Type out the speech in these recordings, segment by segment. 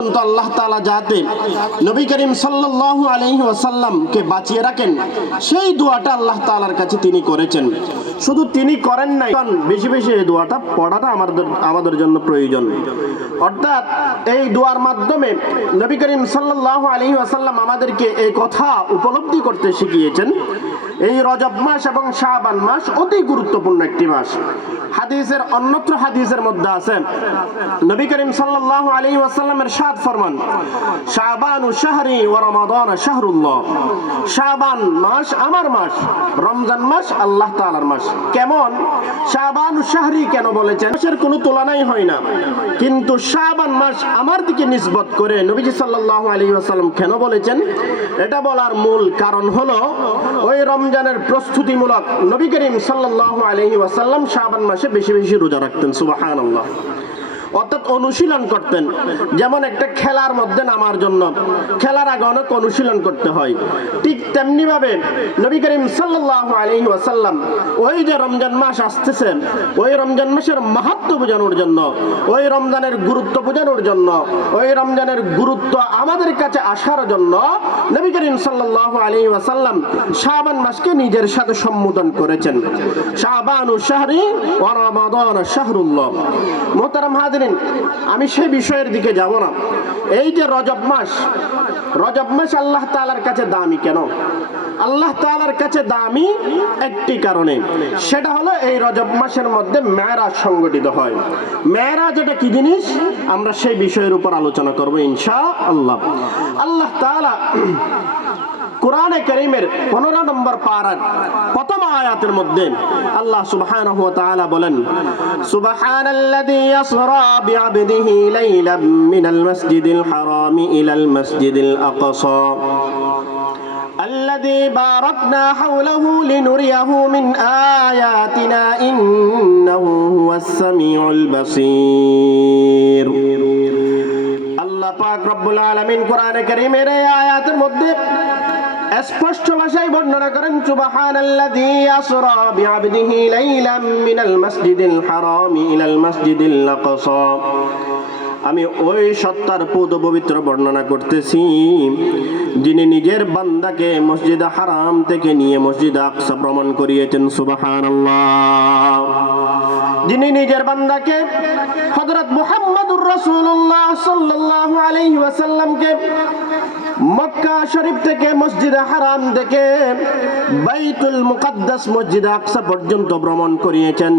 আল্লাহ তাআলা যাতে নবী করিম সাল্লাল্লাহু আলাইহি ওয়াসাল্লামকে বাঁচিয়ে রাখেন, সেই দোয়াটা আল্লাহ তাআলার কাছে তিনি করেছেন। শুধু তিনি করেন নাই, বেশি বেশি এই দোয়াটা পড়াটা আমাদের জন্য প্রয়োজন। অর্থাৎ এই দোয়ার মাধ্যমে নবী করিম সাল্লাল্লাহু আলাইহি ওয়াসাল্লাম আমাদেরকে এই কথা উপলব্ধি করতে শিখিয়েছেন, এই রজব মাস এবং শাবান মাস অতি গুরুত্বপূর্ণ একটি মাস। হাদিসের অন্যত্র হাদিসের মধ্যে আছে, নবী করিম সাল্লাল্লাহু আলাইহি ওয়াসাল্লামের ইরশাদ ফরমান, শাবানু শাহরি ওয়া রমাদান শাহরুল্লাহ। শাবান মাস আমার মাস, রমজান মাস আল্লাহ তাআলার মাস। কেমন? শাবানু শাহরি কেন বলেছেন? মাসের কোনো তুলনাই হয় না, কিন্তু শাবান মাস আমার দিকে নিসবত করে নবীজি সাল্লাল্লাহু আলাইহি ওয়াসাল্লাম কেন বলেছেন? এটা বলার মূল কারণ হলো, ওই রমজানের প্রস্তুতিমূলক নবী করিম সাল্লাল্লাহু আলাইহি ওয়াসাল্লাম শাবান মাসে বেশি বেশি রোজা রাখতেন। সুবহানাল্লাহ। অর্থাৎ অনুশীলন করতেন। যেমন একটা খেলার মধ্যে নামার জন্য খেলার আগে অনেক অনুশীলন করতে হয়, ঠিক তেমনি ভাবে নবী করিম সাল্লাল্লাহু আলাইহি ওয়াসাল্লাম ওই যে রমজান মাস আসতেছে, ওই রমজান মাসের মাহাত্ম্য বোঝানোর জন্য, ওই রমজানের গুরুত্ব বোঝানোর জন্য, ওই রমজানের গুরুত্ব আমাদের কাছে আসার জন্য নবী করিম সাল্লাল্লাহু আলাইহি ওয়াসাল্লাম শাবান মাসকে নিজের সাথে সম্বোধন করেছেন, শাবানু শাহরি ওয়া রমাদান শাহরুল্লাহ। মুহতারাম হাজিরিন, আমি সেই বিষয়ের দিকে যাব না। এই যে রজব মাস আল্লাহ তাআলার কাছে দামি কেন? আল্লাহ তাআলার কাছে দামি একটি কারণে, সেটা হলো এই রজব মাসের মধ্যে মেরাজ সংগঠিত হয়। মেরাজ এটা কি জিনিস, আমরা সেই বিষয়ের উপর আলোচনা করব ইনশাআল্লাহ। আল্লাহ তাআলা কুরআনে কারীমের 15 নম্বর পারার প্রথম আয়াতের মধ্যে আল্লাহ সুবহানাহু ওয়া তাআলা বলেন, সুবহানাল্লাযী ইয়াসরা বিআবদিহি লাইলাম মিনাল মাসজিদিল হারামি ইলাল মাসজিদিল আকসা الذي باركنا حوله لنريه من آياتنا إنه هو السميع البصير। আল্লাহ পাক রব্বুল আলামিন কোরআনে কারীমের এই আয়াতের মধ্যে স্পষ্ট ভাষায় বর্ণনা করেন, সুবহানাল্লাযী আসরা বিআবদিহি লাইলাম মিনাল মাসজিদিল হারামি ইলাল মাসজিদিল আকসা। আমি ওই সত্তার পূত পবিত্র বর্ণনা করতেছি, যিনি নিজের বান্দাকে মসজিদ হারাম থেকে নিয়ে মসজিদ আকসা ভ্রমণ করিয়েছেন। সুবহানাল্লাহ। যিনি নিজের বান্দাকে হযরত মুহাম্মদুর রাসূলুল্লাহ সাল্লাল্লাহু আলাইহি ওয়াসাল্লামকে মক্কা শরীফ থেকে মসজিদ হারাম থেকে বাইতুল মুকাদ্দাস মসজিদ আকসা পর্যন্ত ভ্রমণ করিয়েছেন,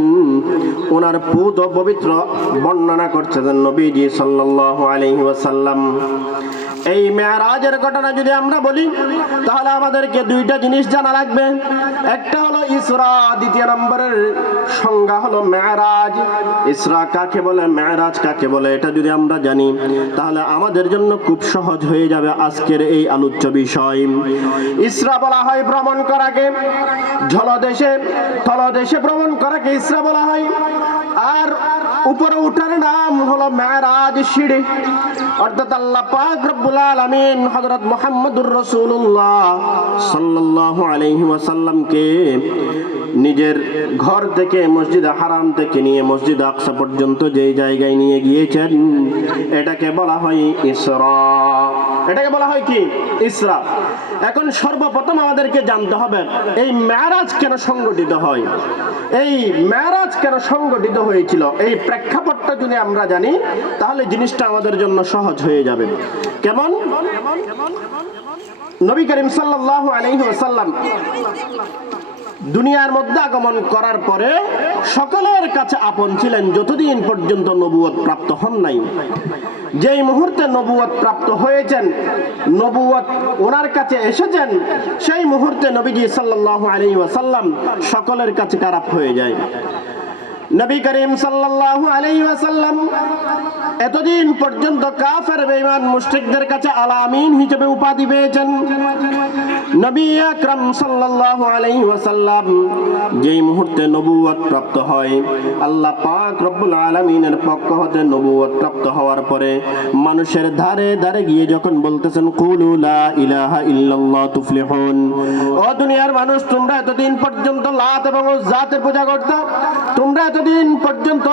ওনার পূত পবিত্র বর্ণনা করছেন নবীজি সাল্লাল্লাহু আলাইহি ওয়াসাল্লাম। এই মেরাজের ঘটনা যদি আমরা বলি, তাহলে আমাদেরকে দুইটা জিনিস জানা লাগবে। একটা হলো ইসরা, দ্বিতীয় নম্বরের সংজ্ঞা হলো মেরাজ। ইসরা কাকে বলে, মেরাজ কাকে বলে, এটা যদি আমরা জানি, তাহলে আমাদের জন্য খুব সহজ হয়ে যাবে আজকের এই আলোচ্য বিষয়। ইসরা বলা হয় ভ্রমণ করাকে, তলদেশে ভ্রমণ করাকে ইসরা বলা হয়, আর উপরে উঠার নাম হলো মেরাজ, সিঁড়ি। অর্থাৎ আল্লাহ পাক রব্বুল আলামিন হযরত মুহাম্মদুর রাসূলুল্লাহ সাল্লাল্লাহু আলাইহি ওয়াসাল্লামকে নিজের ঘর থেকে মসজিদ হারাম থেকে নিয়ে মসজিদ আকসা পর্যন্ত যে জায়গায় নিয়ে গিয়েছেন, এটাকে বলা হয় ইসরা। এটাকে বলা হয় কি? ইসরা। এখন সর্বপ্রথম আমাদেরকে জানতে হবে এই মেরাজ কেন সংগঠিত হয়, এই মেরাজ কেন সংগঠিত হয়েছিল। এই প্রেক্ষাপটটা যদি আমরা জানি, তাহলে জিনিসটা আমাদের জন্য সহজ হয়ে যাবে। কেমন? নবী করিম সাল্লাল্লাহু আলাইহি ওয়াসাল্লাম দুনিয়ার মধ্যে আগমন করার পরে সকলের কাছে আপন ছিলেন, যতদিন পর্যন্ত নবুয়ত প্রাপ্ত হন নাই। যেই মুহূর্তে নবুয়ত প্রাপ্ত হয়েছেন, নবুয়ত ওনার কাছে এসেছেন, সেই মুহূর্তে নবীজি সাল্লাল্লাহু আলাইহি ওয়াসাল্লাম সকলের কাছে খারাপ হয়ে যায়। নবী করিম সাল্লাল্লাহু আলাইহি ওয়াসাল্লাম এতদিন পর্যন্ত কাফের বেঈমান মুশরিকদের কাছে আল আমিন হিসেবে উপাধি পেয়েছেন। নবী আকরাম সাল্লাল্লাহু আলাইহি ওয়াসাল্লাম যেই মুহূর্তে নবুয়ত প্রাপ্ত হয়, আল্লাহ পাক রব্বুল আলামিনের পক্ষ হতে নবুয়ত প্রাপ্ত হওয়ার পরে মানুষের ধারে ধারে গিয়ে যখন বলতেছেন, কুলু লা ইলাহা ইল্লাল্লাহ তুফলিহুন। ও দুনিয়ার মানুষ, তোমরা এতদিন পর্যন্ত লাত এবং উজ্জাতে পূজা করতে, তোমরা এতদিন পর্যন্ত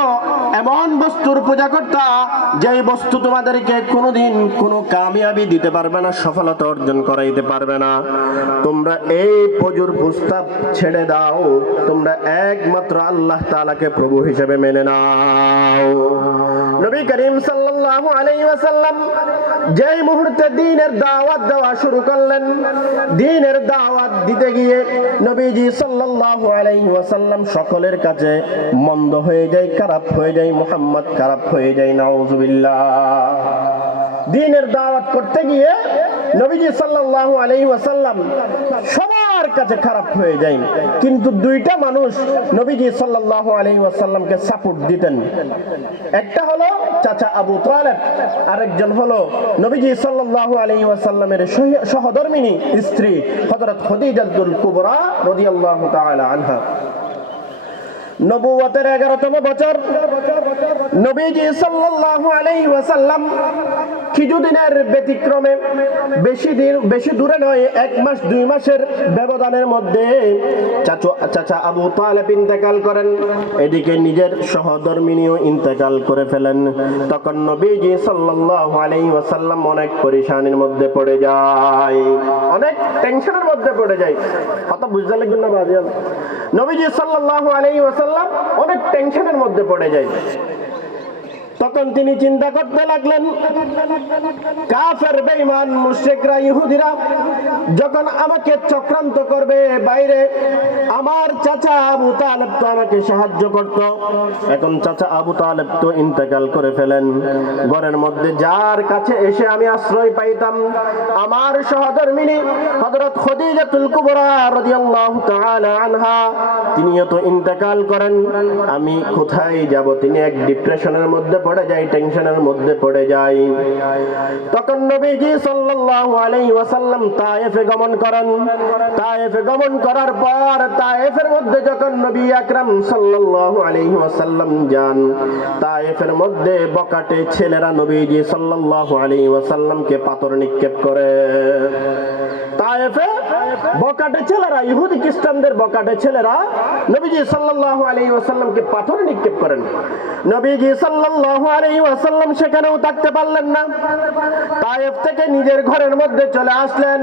এমন বস্তুর পূজা করতা যেই বস্তু তোমাদেরকে কোনোদিন কোনো কামিয়াবি দিতে পারবে না, সফলতা অর্জন করাইতে পারবে না। তোমরা এই পুজোর প্রস্তাব ছেড়ে দাও, তোমরা একমাত্র আল্লাহ তাআলাকে প্রভু হিসেবে মেনে নাও। নবী করিম সাল্লাল্লাহু আলাইহি ওয়াসাল্লাম যেই মুহূর্তে দ্বীনের দাওয়াত দেওয়া শুরু করলেন, দ্বীনের দাওয়াত দিতে গিয়ে নবীজি সাল্লাল্লাহু আলাইহি ওয়াসাল্লাম সকলের কাছে মন্দ হয়ে যায়, খারাপ হয়ে যায়, মুহাম্মদ খারাপ হয়ে যায়, নাউযুবিল্লাহ। দ্বীনের দাওয়াত করতে গিয়ে নবীজি সাল্লাল্লাহু আলাইহি ওয়াসাল্লাম সবার কাছে খারাপ হয়ে যায়। কিন্তু দুইটা মানুষ নবীজি সাল্লাল্লাহু আলাইহি ওয়াসাল্লামকে সাপোর্ট দিতেন। একটা হলো চাচা আবু তালেব, আরেকজন হলো নবীজি সাল্লাল্লাহু আলাইহি ওয়াসাল্লামের সহধর্মিণী স্ত্রী হযরত খাদিজাতুল কুবরা রাদিয়াল্লাহু তাআলা আনহা। নবুয়তের 11তম বছর নবীজি সাল্লাল্লাহু আলাইহি ওয়াসাল্লাম কিছুদিনের ব্যতিক্রমে, বেশি দূরে নয়, 1 মাস 2 মাসের ব্যবধানের মধ্যে চাচা আবু তালেব ইন্তেকাল করেন, এদিকে নিজের সহধর্মিণীও ইন্তেকাল করে ফেলেন। তখন নবীজি সাল্লাল্লাহু আলাইহি ওয়াসাল্লাম অনেক পরেশানির মধ্যে পড়ে যায়, অনেক টেনশনের মধ্যে পড়ে যায়। কথা বুঝতে লাগবে না বাজিয়াল? নবীজি সাল্লাল্লাহু আলাইহি ওয়াসাল্লাম অনেক টেনশনের মধ্যে পড়ে যায়। তখন তিনি চিন্তা করতে লাগলেন, কাফের বেঈমান মুশরিকরা ইহুদিরা যখন আমাকে চক্রান্ত করবে বাইরে, আমার চাচা আবু তালেব তো আমাকে সাহায্য করত, এখন চাচা আবু তালেব তো ইন্তেকাল করে ফেলেন। ঘরের মধ্যে যার কাছে এসে আমি আশ্রয় পাইতাম, আমার সহধর্মিণী হযরত খাদিজাতুল কুবরা রাদিয়াল্লাহু তাআলা আনহা, তিনিও তো ইন্তেকাল করেন। আমি কোথায় যাব? তিনি এক ডিপ্রেশনের মধ্যে পড়ে যায়, টেনশনের মধ্যে পড়ে যায়। তখন নবীজি সাল্লাল্লাহু আলাইহি ওয়াসাল্লাম তায়েফে গমন করেন। তায়েফে গমন করার পর তায়েফের মধ্যে যখন নবী আকরাম সাল্লাল্লাহু আলাইহি ওয়াসাল্লাম যান, তায়েফের মধ্যে বকাটে ছেলেরা নবীজি সাল্লাল্লাহু আলাইহি ওয়াসাল্লামকে পাথর নিক্ষেপ করে। তায়েফে বকাটে ছেলেরা, ইহুদি খ্রিস্টানদের বকাটে ছেলেরা নবীজি সাল্লাল্লাহু আলাইহি ওয়াসাল্লামকে পাথর নিক্ষেপ করেন। নবীজি সাল্লাল্লাহু আলাইহি ওয়াসাল্লাম সেখানেও থাকতে পারলেন না, তায়েফ থেকে নিজের ঘরের মধ্যে চলে আসলেন,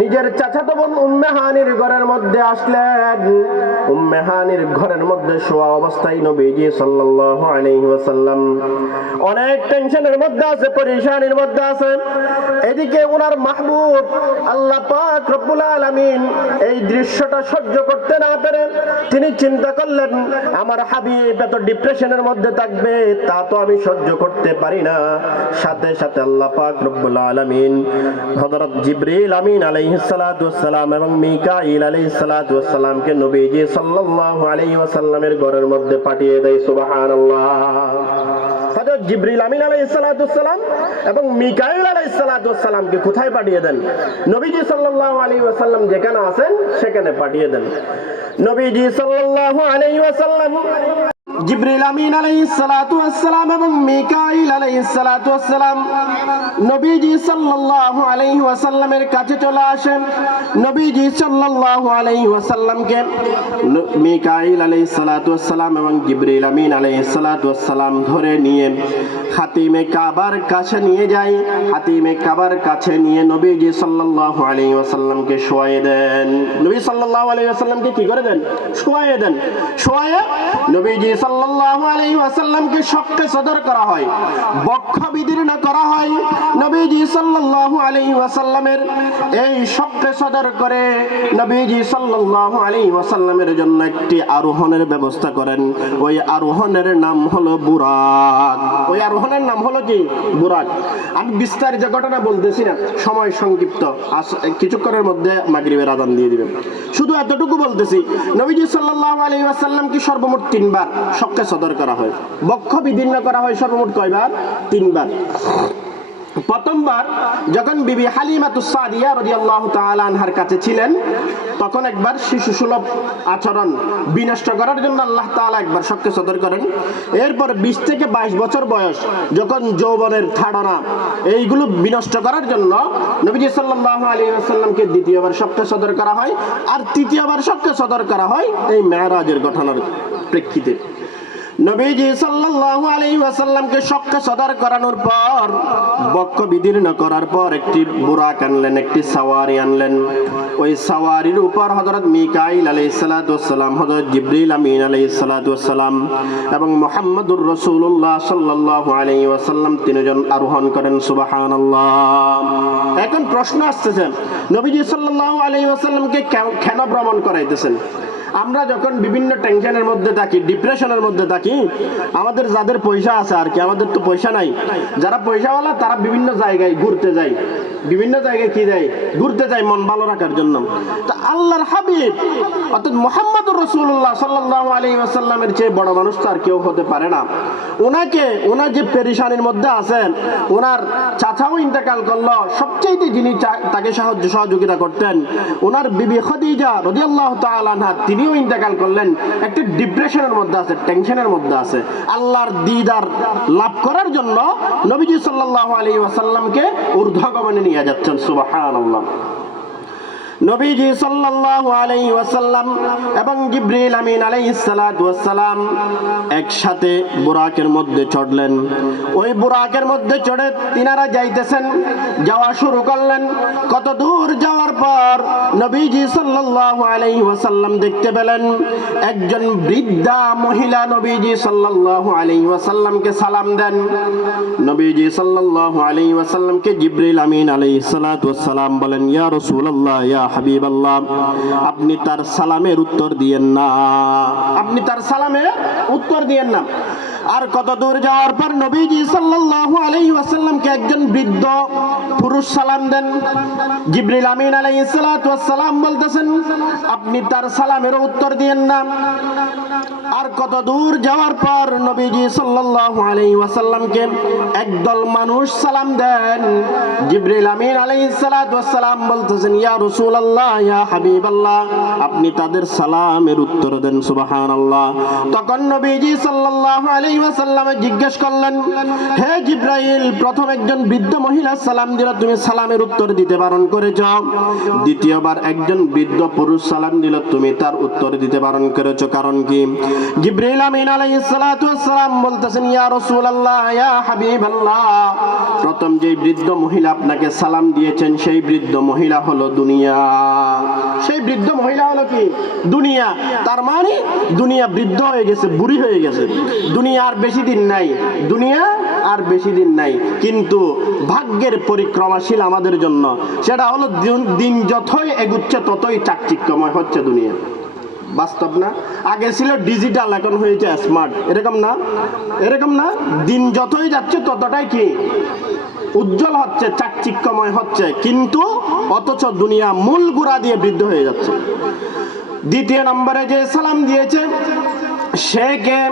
নিজের চাচাতো বোন উম্মে হানির ঘরের মধ্যে আসলেন। উম্মে হানির ঘরের মধ্যে শোয়া অবস্থায় নবীজি সাল্লাল্লাহু আলাইহি ওয়াসাল্লাম অনেক টেনশনের মধ্যে আছে, পরেশানির মধ্যে আছে। এদিকে ওনার মাহবুব আল্লাহ পাক রব্বুল আলামিন এই দৃশ্যটা সহ্য করতে না পেরে তিনি চিন্তা করলেন, আমার হাবিব এত ডিপ্রেশনের মধ্যে থাকবে তা তো আমি সহ্য করতে পারি না। সাথে সাথে আল্লাহ পাক রব্বুল আলামিন হযরত জিবরিল আমিন আলাইহিস সালাতু ওয়াস সালাম এবং মিকাঈল আলাইহিস সালাতু ওয়াস সালামকে নবীজি সাল্লাল্লাহু আলাইহি ওয়াসাল্লামের ঘরের মধ্যে পাঠিয়ে দেয়। সুবহানাল্লাহ। হযরত জিবরিল আমিন আলাইহিস সালাতু ওয়াস সালাম এবং মিকাঈল আলাইহিস সালাতু ওয়াস সালামকে কোথায় পাঠিয়ে দেন? নবীজি সাল্লাল্লাহু আলাইহি ওয়াসাল্লাম যেখানে আছেন সেখানে পাঠিয়ে দেন। নবীজি সাল্লাল্লাহু আলাইহি ওয়াসাল্লাম জিবরিল আমিন আলাইহিস সালাতু ওয়াস সালাম এবং মিকাঈল আলাইহিস সালাতু ওয়াস সালাম নবীজি সাল্লাল্লাহু আলাইহি ওয়াসাল্লামের কাছে চলে আসেন। নবীজি সাল্লাল্লাহু আলাইহি ওয়াসাল্লামকে মিকাঈল আলাইহিস সালাতু ওয়াস সালাম এবং জিবরিল আমিন আলাইহিস সালাতু ওয়াস সালাম ধরে নিয়ে খাতিমে কাবার কাছে নিয়ে যায়। খাতিমে কাবার কাছে নিয়ে নবীজি সাল্লাল্লাহু আলাইহি ওয়াসাল্লামকে শোয়ায়ে দেন। নবী সাল্লাল্লাহু আলাইহি ওয়াসাল্লামকে কি করে দেন? শোয়ায়ে দেন। শোয়ায়ে নবীজি সাল্লাল্লাহু আলাইহি ওয়াসাল্লামকে শক্কে সদর করা হয়, বক্ষ বিদীর্ণ করা হয়। নবীজি সাল্লাল্লাহু আলাইহি ওয়াসাল্লামের এই শক্কে সদর করে নবীজি সাল্লাল্লাহু আলাইহি ওয়াসাল্লামের জন্য একটি আরোহণের ব্যবস্থা করেন। ওই আরোহণের নাম হলো বুরাক। ওই আরোহণের নাম হলো কি? বুরাক। আমি বিস্তারিত ঘটনা বলতেছি না, সময় সংক্ষিপ্ত, কিছুক্ষণের মধ্যে মাগরিবের আযান দিয়ে দিবেন। শুধু এতটুকু বলতেছি, নবীজি সাল্লাল্লাহু আলাইহি ওয়াসাল্লামকে সর্বমোট 3 বার শক্কে সদর করা হয়, বক্ষ বিদীর্ণ করা হয় সর্বমোট কয়বার? 3 বার। প্রথমবার যখন বিবি হালিমাতুস সাদিয়া রাদিয়াল্লাহু তাআলা আনহার কাছে ছিলেন, তখন একবার শিশুসুলভ আচরণ বিনষ্ট করার জন্য আল্লাহ তাআলা একবার শক্কে সদর করেন। এরপর 20 থেকে 22 বছর বয়স যখন যৌবনের ধারণা, এইগুলো বিনষ্ট করার জন্য নবীজি সাল্লাল্লাহু আলাইহি ওয়াসাল্লামকে দ্বিতীয়বার শক্কে সদর করা হয়। আর তৃতীয়বার শক্কে সদর করা হয় এই মেরাজের ঘটনার প্রেক্ষিতে। নবীজি সাল্লাল্লাহু আলাইহি ওয়াসাল্লামকে শক্কা সদর করানোর পর, বক্ষ বিদীর্ণ করার পর একটি বুরাক আনলেন, একটি সাওয়ারি আনলেন। ওই সাওয়ারির উপর হযরত মিকাইল আলাইহিস সালাতু ওয়াস সালাম, হযরত জিবরিল আমিন আলাইহিস সালাতু ওয়াস সালাম এবং মুহাম্মদুর রাসূলুল্লাহ সাল্লাল্লাহু আলাইহি ওয়াসাল্লাম তিনজন আরোহণ করেন। সুবহানাল্লাহ। এখন প্রশ্ন আসছে, নবীজি সাল্লাল্লাহু আলাইহি ওয়াসাল্লামকে কেন ভ্রমণ করাইতেছেন? আমরা যখন বিভিন্ন টেনশনের মধ্যে থাকি, ডিপ্রেশনের মধ্যে থাকি, আমাদের যাদের পয়সা আছে আর কি, আমাদের তো পয়সা নাই, যারা পয়সাওয়ালা তারা বিভিন্ন জায়গায় ঘুরতে যায়, বিভিন্ন জায়গায় কি যায়, ঘুরতে যায় মন ভালো রাখার জন্য। তো আল্লাহর হাবিব অর্থাৎ মুহাম্মদুর রাসূলুল্লাহ সাল্লাল্লাহু আলাইহি ওয়াসাল্লামের চেয়ে বড় মানুষ তো আর কেউ হতে পারে না। ওনার যে পেরেশানির মধ্যে আছেন, ওনার চাচাও ইন্তেকাল করলো, সবচেয়ে যিনি তাকে সহযোগিতা করতেন ওনার বিবি খাদিজা রাদিয়াল্লাহু তাআলা আনহা, তিনিও ইন্তেকাল করলেন। একটা ডিপ্রেশনের মধ্যে আছে, টেনশনের মধ্যে আছে। আল্লাহর দিদার লাভ করার জন্য নবীজি সাল্লাল্লাহু আলাইহি ওয়াসাল্লামকে ঊর্ধ্বগমনে নিয়ে যাচ্ছেন। সুবহানাল্লাহ। নবীজি সাল্লাল্লাহু আলাইহি ওয়াসাল্লাম এবং জিবরিল আমিন আলাইহিস সালাতু ওয়াস সালাম একসাথে বুরাকের মধ্যে চড়লেন। ওই বুরাকের মধ্যে চড়ে তিনারা যাইতেছেন, যাওয়া শুরু করলেন। কত দূর যাওয়ার পর নবীজি সাল্লাল্লাহু আলাইহি ওয়াসাল্লাম দেখতে পেলেন একজন বৃদ্ধা মহিলা নবীজি সাল্লাল্লাহু আলাইহি ওয়াসাল্লামকে সালাম দেন। নবীজি সাল্লাল্লাহু আলাইহি ওয়াসাল্লামকে জিবরিল আমিন আলাইহিস সালাতু ওয়াস সালাম বলেন, ইয়া রাসূলুল্লাহ, ইয়া হাবিবাল্লাহ, আপনি তার সালামের উত্তর দিয়েন না, আপনি তার সালামের উত্তর দিয়েন না। আর কত দূর যাওয়ার পর নবীজি সাল্লাল্লাহু আলাইহি ওয়াসাল্লামকে একজন বৃদ্ধ পুরুষ সালাম দেন। জিবরিল আমিন আলাইহিস সালাতু ওয়াস সালাম বলতেছেন, আপনি তার সালামের উত্তর দিয়েন না। আর কত দূর যাওয়ার পর নবীজি সাল্লাল্লাহু আলাইহি ওয়াসাল্লামকে একদল মানুষ সালাম দেন। জিবরিল আমিন আলাইহিস সালাতু ওয়াস সালাম বলতেছেন, ইয়া রাসূলুল্লাহ, ইয়া হাবিবাল্লাহ, আপনি তাদের সালামের উত্তর দেন। সুবহানাল্লাহ। তখন নবীজি সাল্লাল্লাহু আলাইহি ওয়াসাল্লাম জিজ্ঞেস করলেন, হে জিবরাইল, প্রথম একজন বৃদ্ধ মহিলা সালাম দিল, তুমি সালামের উত্তর দিতে বারণ করেছ। দ্বিতীয়বার একজন বৃদ্ধ পুরুষ সালাম দিল, তুমি তার উত্তর দিতে বারণ করেছ, কারণ কি? জিবরিল আমিন আলাইহিস সালাতু ওয়াস সালাম বলতেছেন, ইয়া রাসূলুল্লাহ, ইয়া হাবিবাল্লাহ, প্রথম যে বৃদ্ধ মহিলা আপনাকে সালাম দিয়েছেন সেই বৃদ্ধ মহিলা হলো দুনিয়া। সেই বৃদ্ধ মহিলা হলো কি? দুনিয়া। তার মানে দুনিয়া বৃদ্ধ হয়ে গেছে, বুড়ি হয়ে গেছে, দুনিয়া আর বেশি দিন নাই, দুনিয়া আর বেশি দিন নাই। কিন্তু ভাগ্যের পরিক্রমাশীল আমাদের জন্য সেটা হলো দিন যতই এগুচ্ছে ততই চাকচিক্যময় হচ্ছে দুনিয়া। বাস্তব না? আগে ছিল ডিজিটাল, এখন হয়েছে স্মার্ট। এরকম না? এরকম না? দিন যতই যাচ্ছে ততটাই কি উজ্জ্বল হচ্ছে, চাকচিক্যময় হচ্ছে, কিন্তু অথচ দুনিয়া মূল গুড়া দিয়ে বৃদ্ধ হয়ে যাচ্ছে। দ্বিতীয় নম্বরে যে সালাম দিয়েছে সে কে?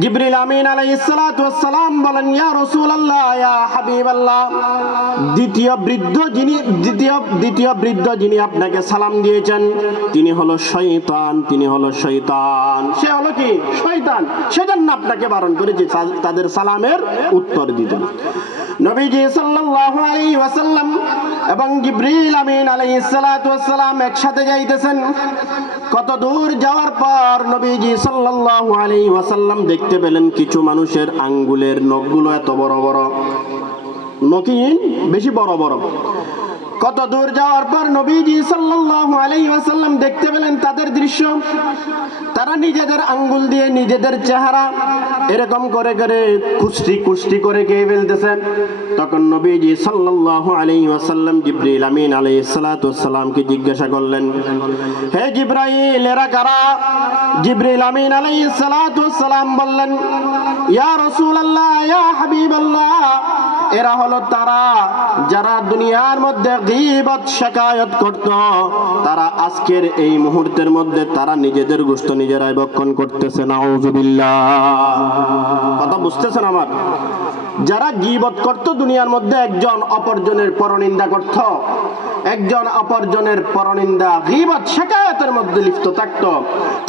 জিবরিল আমিন আলাইহিস সালাতু ওয়াস সালাম বলেন, ইয়া রাসূলুল্লাহ, ইয়া হাবিবাল্লাহ, দ্বিতীয় বৃদ্ধ যিনি আপনাকে সালাম দিয়েছেন তিনি হলো শয়তান, তিনি হলো শয়তান। সে হলো কি? শয়তান। সেজন্য আপনাকে বারণ করেছি তাদের সালামের উত্তর দিতে। নবীজি সাল্লাল্লাহু আলাইহি ওয়াসাল্লাম এবং জিবরিল আমিন আলাইহিস সালাতু ওয়াস সালাম একসাথে যাইতেছেন। কত দূর যাওয়ার পর নবীজি সাল্লাল্লাহু আলাইহি ওয়াসাল্লাম দেখতে পেলেন কিছু মানুষের আঙ্গুলের নখগুলো এত বড় বড়, নখিন বেশি বড় বড়। কত দূর যাওয়ার পর নবীজি সাল্লাল্লাহু আলাইহি ওয়াসাল্লাম দেখতে পেলেন তাদের দৃশ্য। তারা নিজেদের আঙ্গুল দিয়ে নিজেদের চেহারা এরকম করে করে কুষ্টি করে খেয়ে ফেলতেছে। তখন নবীজি সাল্লাল্লাহু আলাইহি ওয়াসাল্লাম জিবরিল আমিন আলাইহিস সালাতু ওয়াস সালামকে জিজ্ঞাসা করলেন, হে জিবরাইল, এরা কারা? জিবরিল আমিন আলাইহিস সালাতু ওয়াস সালাম বললেন, ইয়া রাসূলুল্লাহ, ইয়া হাবিবাল্লাহ, এরা হলো তারা যারা দুনিয়ার মধ্যে গীবত শিকায়ত করত, তারা আজকের এই মুহূর্তের মধ্যে তারা নিজেদের গোশত নিজেরাই ভক্ষণ করতেছে। নাউযুবিল্লাহ। কথা বুঝতেছেন আমার? যারা গীবত করত দুনিয়ার মধ্যে, একজন অপরজনের পরনিন্দা করত, একজন অপরজনের পরনিন্দা গীবত শিকায়তের মধ্যে লিপ্ত থাকত,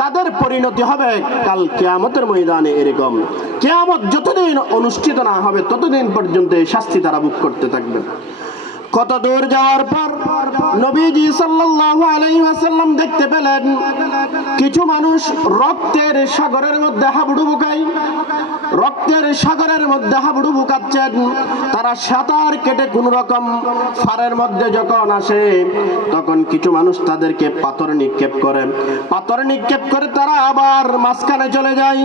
তাদের পরিণতি হবে কাল কিয়ামতের ময়দানে এরকম। কিয়ামত যতদিন অনুষ্ঠিত না হবে ততদিন পর্যন্ত এই শাস্তি তারা ভোগ করতে থাকবে। কত দূর যাওয়ার পর নবীজি সাল্লাল্লাহু আলাইহি ওয়াসাল্লাম দেখতে পেলেন কিছু মানুষ রক্তের সাগরের মধ্যে হাবুডুবু খায়, রক্তের সাগরের মধ্যে হাবুডুবু খাচ্ছেন। তারা সাঁতার কেটে কোন রকম ফারের মধ্যে যখন আসে তখন কিছু মানুষ তাদেরকে পাথর নিক্ষেপ করে, পাথর নিক্ষেপ করে তারা আবার মাঝখানে চলে যায়।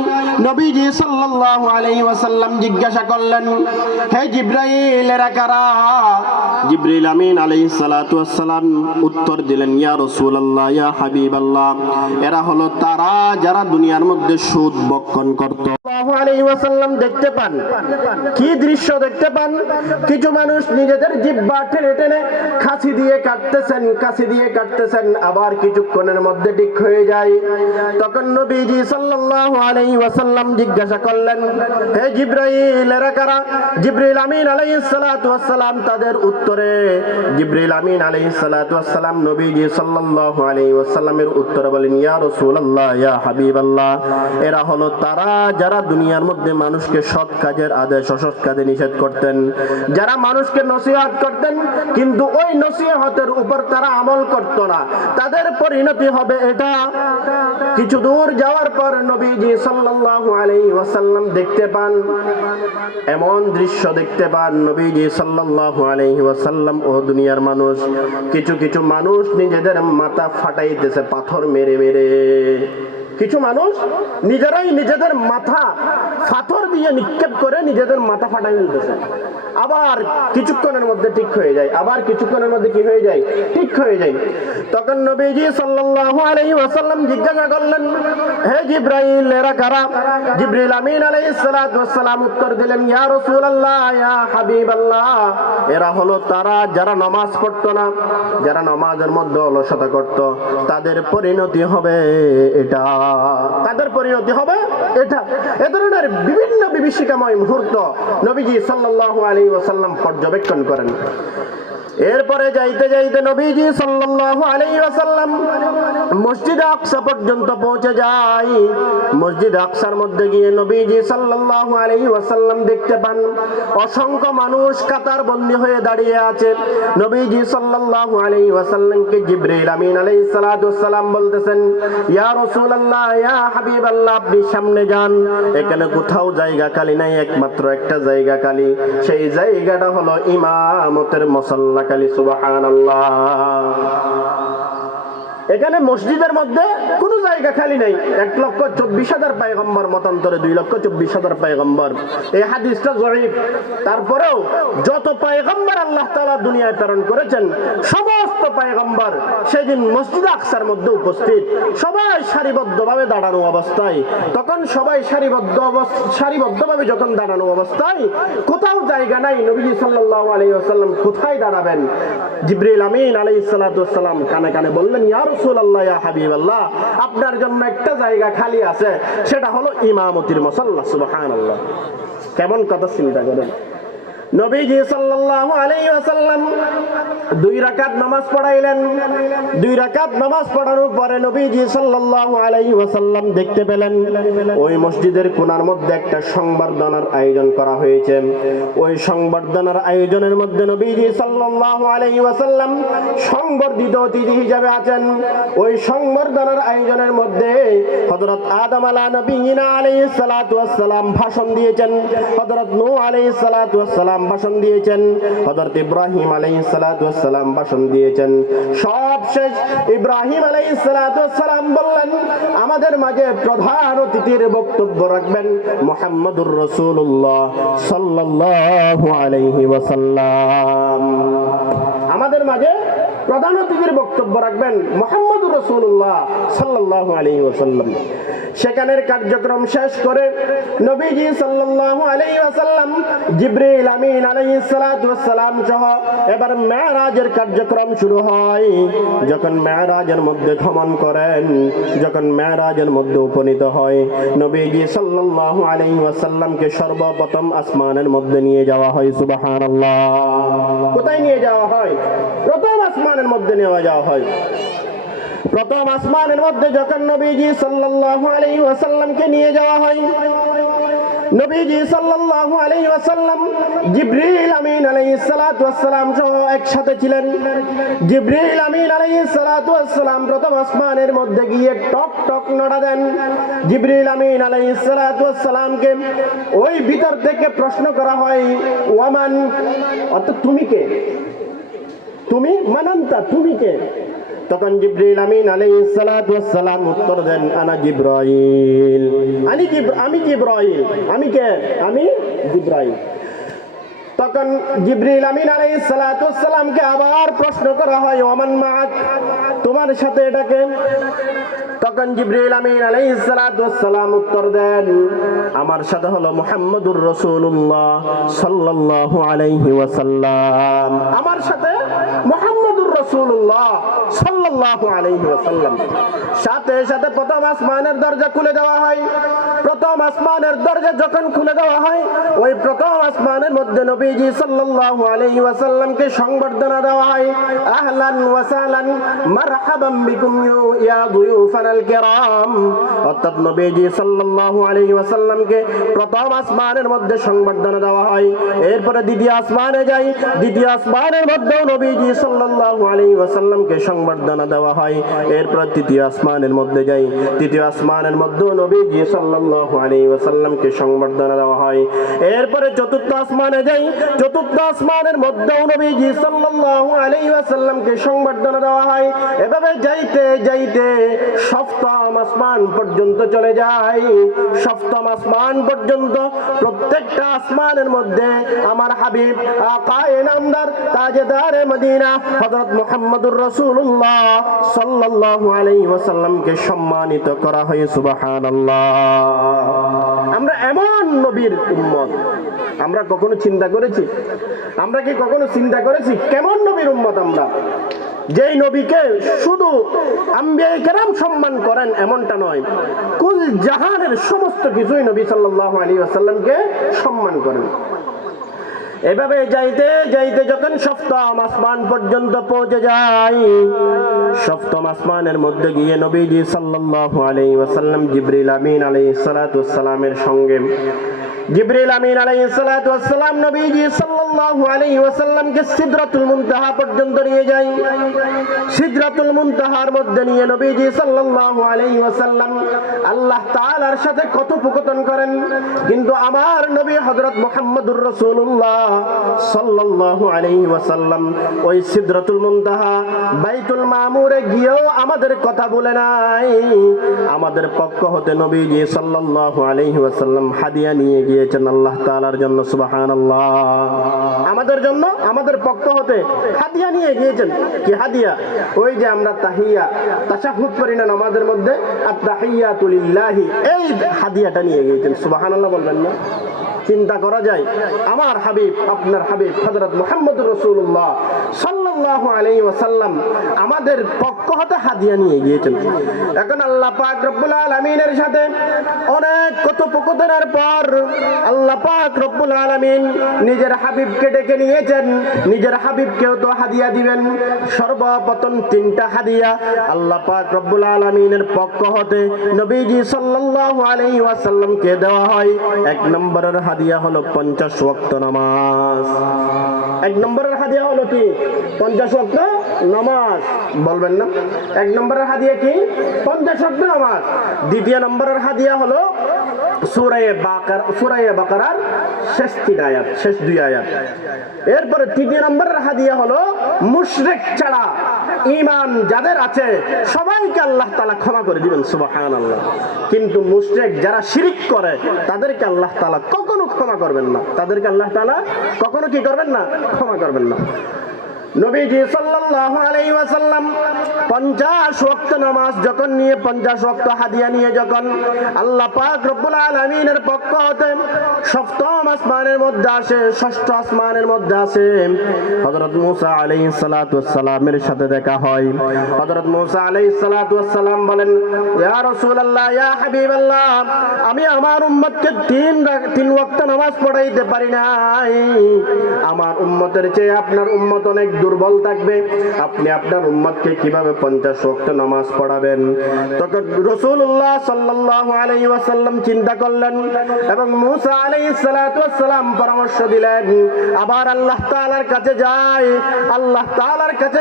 নবীজি সাল্লাল্লাহু আলাইহি ওয়াসাল্লাম জিজ্ঞাসা করলেন, হে জিবরাইল, এরা কারা? জিবরিল আমিন আলাইহিস সালাতু ওয়াস সালাম উত্তর দিলেন, ইয়া রাসূলুল্লাহ, ইয়া হাবিবাল্লাহ, এরা হলো তারা যারা দুনিয়ার মধ্যে সুদ বক্ষণ করত। সাল্লাল্লাহু আলাইহি ওয়াসাল্লাম দেখতে পান, কি দৃশ্য দেখতে পান? কিছু মানুষ নিজেদের জিহ্বা টেনে টেনে কাঁচি দিয়ে কাটতেছেন, কাঁচি দিয়ে কাটতেছেন, আবার কিছুক্ষণের মধ্যে ঠিক হয়ে যায়। তখন নবীজি সাল্লাল্লাহু আলাইহি ওয়াসাল্লাম জিজ্ঞাসা করলেন, হে জিবরাইল, এরা কারা? জিবরিল আমিন আলাইহিস সালাতু ওয়াস সালাম তাদের উত্তরে, জিবরিল আমিন আলাইহিস সালাতু ওয়াস সালাম নবীজি সাল্লাল্লাহু আলাইহি ওয়াসাল্লামের উত্তরে বলেন, ইয়া রাসূলুল্লাহ, ইয়া হাবিবাল্লাহ, এরা হলো তারা যারা দুনিয়ার মধ্যে মানুষকে সৎ কাজের আদেশ অসৎ কাজে নিষেধ করতেন, যারা মানুষকে নসিহত করতেন কিন্তু ওই নসিহতের উপর তারা আমল করত না, তাদের পরিণতি হবে এটা। কিছু দূর যাওয়ার পর নবীজি সাল্লাল্লাহু আলাইহি ওয়াসাল্লাম দেখতে পান, এমন দৃশ্য দেখতে পান, নবীজি সাল্লাল্লাহু আলাইহি ওয়াসাল্লাম ও দুনিয়ার মানুষ, কিছু কিছু মানুষ নিজেদের মাথা ফাটাইতেছে পাথর মেরে মেরে। কিছু মানুষ নিজেরাই নিজেদের মাথা পাথর দিয়ে নিক্ষেপ করে নিজেদের মাথা ফাটাই ফেলতেছে, আবার কিছুক্ষণের মধ্যে ঠিক হয়ে যায়, আবার কিছুক্ষণের মধ্যে কি হয়ে যায়? ঠিক হয়ে যায়। তখন নবীজি সাল্লাল্লাহু আলাইহি ওয়াসাল্লাম জিজ্ঞাসা করলেন, হে জিবরাইল, এরা কারা? জিবরিল আমিন আলাইহিস সালাতু ওয়াস সালাম উত্তর দিলেন, ইয়া রাসূলুল্লাহ, ইয়া হাবিবাল্লাহ, এরা হলো তারা যারা নামাজ পড়তো না, যারা নামাজের মধ্যে অলসতা করত, তাদের পরিণতি হবে এটা, তাদের পরিণতি হবে এটা। এ ধরনের বিভিন্ন বিভীষিকাময় মুহূর্ত নবীজি সাল্লাল্লাহু আলাইহি ওয়াসাল্লাম পর্যবেক্ষণ করেন। এরপরে যাইতে যাইতে নবীজি সাল্লাল্লাহু আলাইহি ওয়াসাল্লাম মসজিদ আকসা পর্যন্ত পৌঁছে যায়। মসজিদ আকসার মধ্যে গিয়ে নবীজি সাল্লাল্লাহু আলাইহি ওয়াসাল্লাম দেখতে পান অসংখ্য মানুষ কাতার বন্দী হয়ে দাঁড়িয়ে আছে। নবীজি সাল্লাল্লাহু আলাইহি ওয়াসাল্লামকে জিবরিল আমিন আলাইহিস সালাতু ওয়াস সালাম বলতেছেন, ইয়া রাসূলুল্লাহ, ইয়া হাবিবাল্লাহ, আপনি সামনে যান, এখানে কোথাও জায়গা খালি নাই, একমাত্র একটা জায়গা খালি, সেই জায়গাটা হলো ইমামতের মুসাল্লা খালি। সুবহানাল্লাহ। এখানে মসজিদের মধ্যে কোনো জায়গা খালি নাই। 1,24,000 পয়গম্বর মতান্তরে 2,24,000 পয়গম্বর, এই হাদিসটা জয়ীফ। তারপরেও যত পয়গম্বর আল্লাহ তাআলা দুনিয়ায় প্রেরণ করেছেন সমস্ত পয়গম্বর সেদিন মসজিদ আকসার মধ্যে উপস্থিত, সবাই সারিবদ্ধভাবে দাঁড়ানো অবস্থায়। তখন সবাই সারিবদ্ধভাবে যখন দাঁড়ানো অবস্থায় কোথাও জায়গা নাই, নবীজি সাল্লাল্লাহু আলাইহি ওয়াসাল্লাম কোথায় দাঁড়াবেন? জিবরিল আমিন আলাইহিস সালাতু ওয়াস সালাম কানে কানে বললেন, ইয়া রাসূলুল্লাহ, ইয়া হাবিবাল্লাহ, আপনার জন্য একটা জায়গা খালি আছে, সেটা হলো ইমামতির মুসাল্লা। সুবহানাল্লাহ। কেমন কথা চিন্তা করেন। নবীজি সাল্লাল্লাহু আলাইহি ওয়াসাল্লাম 2 রাকাত নামাজ পড়াইলেন। 2 রাকাত নামাজ পড়ানোর পরে নবীজি সাল্লাল্লাহু আলাইহি ওয়াসাল্লাম দেখতে পেলেন ওই মসজিদের কোণার মধ্যে একটা সংবর্ধনার আয়োজন করা হয়েছে। ওই সংবর্ধনার আয়োজনের মধ্যে নবীজি সাল্লাল্লাহু আলাইহি ওয়াসাল্লাম সংবর্ধিত অতিথি হিসেবে আছেন। ওই সংবর্ধনার আয়োজনের মধ্যে হযরত আদম নবিয়িনা আলাইহিস সালাতু ওয়াস সালাম ভাষণ দিয়েছেন, হযরত নূহ আলাইহিস সালাতু ওয়াস সালাম ভাষণ দিয়েছেন, হযরত ইব্রাহিম আলাইহিস সালাতু ওয়াস সালাম ভাষণ দিয়েছেন। সবশেষ ইব্রাহিম আলাইহিস সালাতু ওয়াস সালাম বললেন, আমাদের মাঝে প্রধান অতিথির বক্তব্য রাখবেন মুহাম্মদুর রাসূলুল্লাহ সাল্লাল্লাহু আলাইহি ওয়াসাল্লাম। আমাদের মাঝে প্রধান অতিথির বক্তব্য রাখবেন মুহাম্মদুর রাসূলুল্লাহ সাল্লাল্লাহু আলাইহি ওয়াসাল্লাম। সেখানের কার্যক্রম শেষ করে নবীজি সাল্লাল্লাহু আলাইহি ওয়াসাল্লাম জিবরিল আমিন আলাইহিস সালাতু ওয়াস সালাম সহ এবার মেরাজের কার্যক্রম শুরু হয়। যখন মেরাজের মধ্যে ভ্রমণ করেন, যখন মেরাজের মধ্যে উপনীত হয়, নবীজি সাল্লাল্লাহু আলাইহি ওয়াসাল্লামকে সর্বপ্রথম আসমানের মধ্যে নিয়ে যাওয়া হয়। সুবহানাল্লাহ। কোথায় নিয়ে যাওয়া হয়? প্রথম আসমানের মধ্যে নিয়ে যাওয়া হয়। প্রথম আসমানের মধ্যে যখন নবীজি সাল্লাল্লাহু আলাইহি ওয়াসাল্লামকে নিয়ে যাওয়া হয়, নবীজি সাল্লাল্লাহু আলাইহি ওয়াসাল্লাম জিবরিল আমিন আলাইহিস সালাতু ওয়াস সালাম সহ একসাথে ছিলেন। জিবরিল আমিন আলাইহিস সালাতু ওয়াস সালাম প্রথম আসমানের মধ্যে গিয়ে টক টক নড়া দেন। জিবরিল আমিন আলাইহিস সালাতু ওয়াস সালামকে ওই ভিতর থেকে প্রশ্ন করা হয়, ওয়ামান, অর্থাৎ তুমি কে? তুমি মানান্তা, তুমি কে? তখন জিবরিল আমিন আলাইহিস সালাতু ওয়াস সালাম উত্তর দেন, আনা জিবরাইল, আমি জিবরাইল। আমি কে? আমি জিবরাইল। তখন জিবরিল আমিন আলাইহিস সালাতু ওয়াস সালামকে আবার প্রশ্ন করা হয়, ওমান মাআক, তোমার সাথে এটা কে? তখন জিবরিল আমিন আলাইহিস সালাতু ওয়াস সালাম উত্তর দেন, আমার সাথে হলো মুহাম্মদুর রাসূলুল্লাহ সাল্লাল্লাহু আলাইহি ওয়াসাল্লাম। আমার সাথে মুহাম্মদুর রাসূলুল্লাহ সাল্লাল্লাহু আলাইহি ওয়াসাল্লাম। সাথে সাথে প্রথম আসমানের দরজা খুলে দেওয়া হয়। প্রথম আসমানের দরজা যখন খুলে দেওয়া হয়, ওই প্রথম আসমানের মধ্যে নবীজি সাল্লাল্লাহু আলাইহি ওয়াসাল্লামকে সংবর্ধনা দেওয়া হয়, আহলান ওয়া সাহলান মারহাবাম বিকুম ইয়া দুয়ুফানাল কিরাম। অর্থাৎ নবীজি সাল্লাল্লাহু আলাইহি ওয়াসাল্লামকে প্রথম আসমানের মধ্যে সংবর্ধনা দেওয়া হয়। এরপরে দ্বিতীয় আসমানে যাই, দ্বিতীয় আসমানের মধ্যেও নবীজি সাল্লাল্লাহু আলাইহি ওয়াসাল্লামকে সংবর্ধনা দেওয়া হয়। এরপর তৃতীয় আসমানের মধ্যে যাই, তৃতীয় আসমানের মধ্যেও নবীজি সাল্লাল্লাহু আলাইহি ওয়াসাল্লামকে সংবর্ধনা দেওয়া হয়। এরপরে চতুর্থ আসমানে যাই, চতুর্থ আসমানের মধ্যেও নবীজি সাল্লাল্লাহু আলাইহি ওয়াসাল্লামকে সংবর্ধনা দেওয়া হয়। এভাবে যাইতে যাইতে সপ্তম আসমান পর্যন্ত চলে যায়। সপ্তম আসমান পর্যন্ত প্রত্যেকটা আসমানের মধ্যে আমার হাবিব আকায়ে নামদার তাজদারে মদিনা হযরত মুহাম্মদুর রাসূলুল্লাহ সাল্লাল্লাহু আলাইহি ওয়াসাল্লামকে সম্মানিত করা হয়। সুবহানাল্লাহ। আমরা এমন নবীর উম্মত, আমরা কখনো চিন্তা করেছি? আমরা কি কখনো চিন্তা করেছি কেমন নবীর উম্মত আমরা? যেই নবীকে শুধু আম্বিয়া কেরাম সম্মান করেন এমনটা নয়, কুল জাহানের সমস্ত কিছুই নবী সাল্লাল্লাহু আলাইহি ওয়াসাল্লামকে সম্মান করেন। এভাবে যাইতে যাইতে যখন সপ্তম আসমান পর্যন্ত পৌঁছে যায়, সপ্তম আসমানের মধ্যে গিয়ে নবীজি সাল্লাল্লাহু আলাইহি ওয়াসাল্লাম জিবরিল আমিন আলাইহিস সালাতু ওয়াস সালামের সঙ্গে, জিবরিল আমিন আলাইহিস সালাতু ওয়াস সালাম নবীজি সাল্লাল্লাহু আলাইহি ওয়াসাল্লামকে সিদরাতুল মুনতাহা পর্যন্ত নিয়ে যায়। সিদরাতুল মুনতাহার মধ্যে নিয়ে নবীজি সাল্লাল্লাহু আলাইহি ওয়াসাল্লাম আল্লাহ তাআলার সাথে কথোপকথন করেন। কিন্তু আমার নবী হযরত মুহাম্মদুর রাসূলুল্লাহ সাল্লাল্লাহু আলাইহি ওয়াসাল্লাম ওই সিদরাতুল মুনতাহা বাইতুল মামুরে গিয়েও আমাদের কথা বলে নাই। আমাদের পক্ষ হতে নবীজি সাল্লাল্লাহু আলাইহি ওয়াসাল্লাম হাদিয়া নিয়ে গিয়েছেন আল্লাহ তাআলার জন্য। সুবহানাল্লাহ। আমাদের জন্য, আমাদের পক্ষ হতে হাদিয়া নিয়ে গিয়েছেন। কি হাদিয়া? ওই যে আমরা তাহিয়া তাশাহুদ করি না নামাজের মধ্যে, আত-তাহিয়াতু লিল্লাহি, এই হাদিয়াটা নিয়ে গিয়েছেন। সুবহানাল্লাহ বলবেন না? চিন্তা করা যায়, আমার হাবিব, আপনার হাবিব হযরত মুহাম্মদুর রাসূলুল্লাহ সাল্লাল্লাহু আলাইহি ওয়াসাল্লাম আমাদের পক্ষ হতে হাদিয়া নিয়ে গিয়েছেন। এখন আল্লাহ পাক রব্বুল আলামিনের সাথে অনেক কথোপকথনের পর আল্লাহ পাক রব্বুল আলামিন নিজের হাবিবকে ডেকে নিয়েছেন। নিজের হাবিবকেও তো হাদিয়া দিবেন। সর্বপ্রথম তিনটা হাদিয়া আল্লাহ পাক রব্বুল আলামিনের পক্ষ হতে নবীজি সাল্লাল্লাহু আলাইহি ওয়াসাল্লামকে দেওয়া হয়। এক নম্বরের হাদিয়া হলো 50 ওয়াক্ত নামাজ। এক নম্বরের হাদিয়া হলো কি? 50 ওয়াক্ত নামাজ। বলবেন না? এক নম্বরের হাদিয়া কি? 50 ওয়াক্ত নামাজ। দ্বিতীয় নম্বরের হাদিয়া হলো সূরা বাকারার শেষ 3 আয়াত, শেষ 2 আয়াত। এরপরে তৃতীয় নম্বরের হাদিয়া হলো মুশরিক ছাড়া ঈমান যাদের আছে সবাইকে আল্লাহ তাআলা ক্ষমা করে দিবেন। সুবহানাল্লাহ। কিন্তু মুশরিক যারা শিরক করে তাদেরকে আল্লাহ তাআলা কখনো ক্ষমা করবেন না। তাদেরকে আল্লাহ তাআলা কখনো কি করবেন না? ক্ষমা করবেন না। নবীজি সাল্লাল্লাহু আলাইহি ওয়াসাল্লাম 50 ওয়াক্ত নামাজ যখন নিয়ে, 50 ওয়াক্ত হাদিয়া নিয়ে যখন আল্লাহ পাক রব্বুল আলামিনের পক্ষ হতে সপ্তম আসমানের মধ্যে আসে, ষষ্ঠ আসমানের মধ্যে আসে, হযরত মূসা আলাইহিস সালাতু ওয়াস সালামের সাথে দেখা হয়। হযরত মূসা আলাইহিস সালাতু ওয়াস সালাম বলেন, ইয়া রাসূলুল্লাহ, ইয়া হাবিবাল্লাহ, আমি আমার উম্মতকে 3 ওয়াক্ত নামাজ পড়াইতে পারি নাই। আমার উম্মতের চেয়ে আপনার উম্মত অনেক দুর্বল থাকবে, আপনি আপনার উম্মতকে কিভাবে 50 ওয়াক্ত নামাজ পড়াবেন? তখন রাসূলুল্লাহ সাল্লাল্লাহু আলাইহি ওয়াসাল্লাম চিন্তা করলেন এবং মূসা আলাইহিস সালাতু ওয়াস সালাম পরামর্শ দিলেন, আবার আল্লাহ তাআলার কাছে যায়। আল্লাহ তাআলার কাছে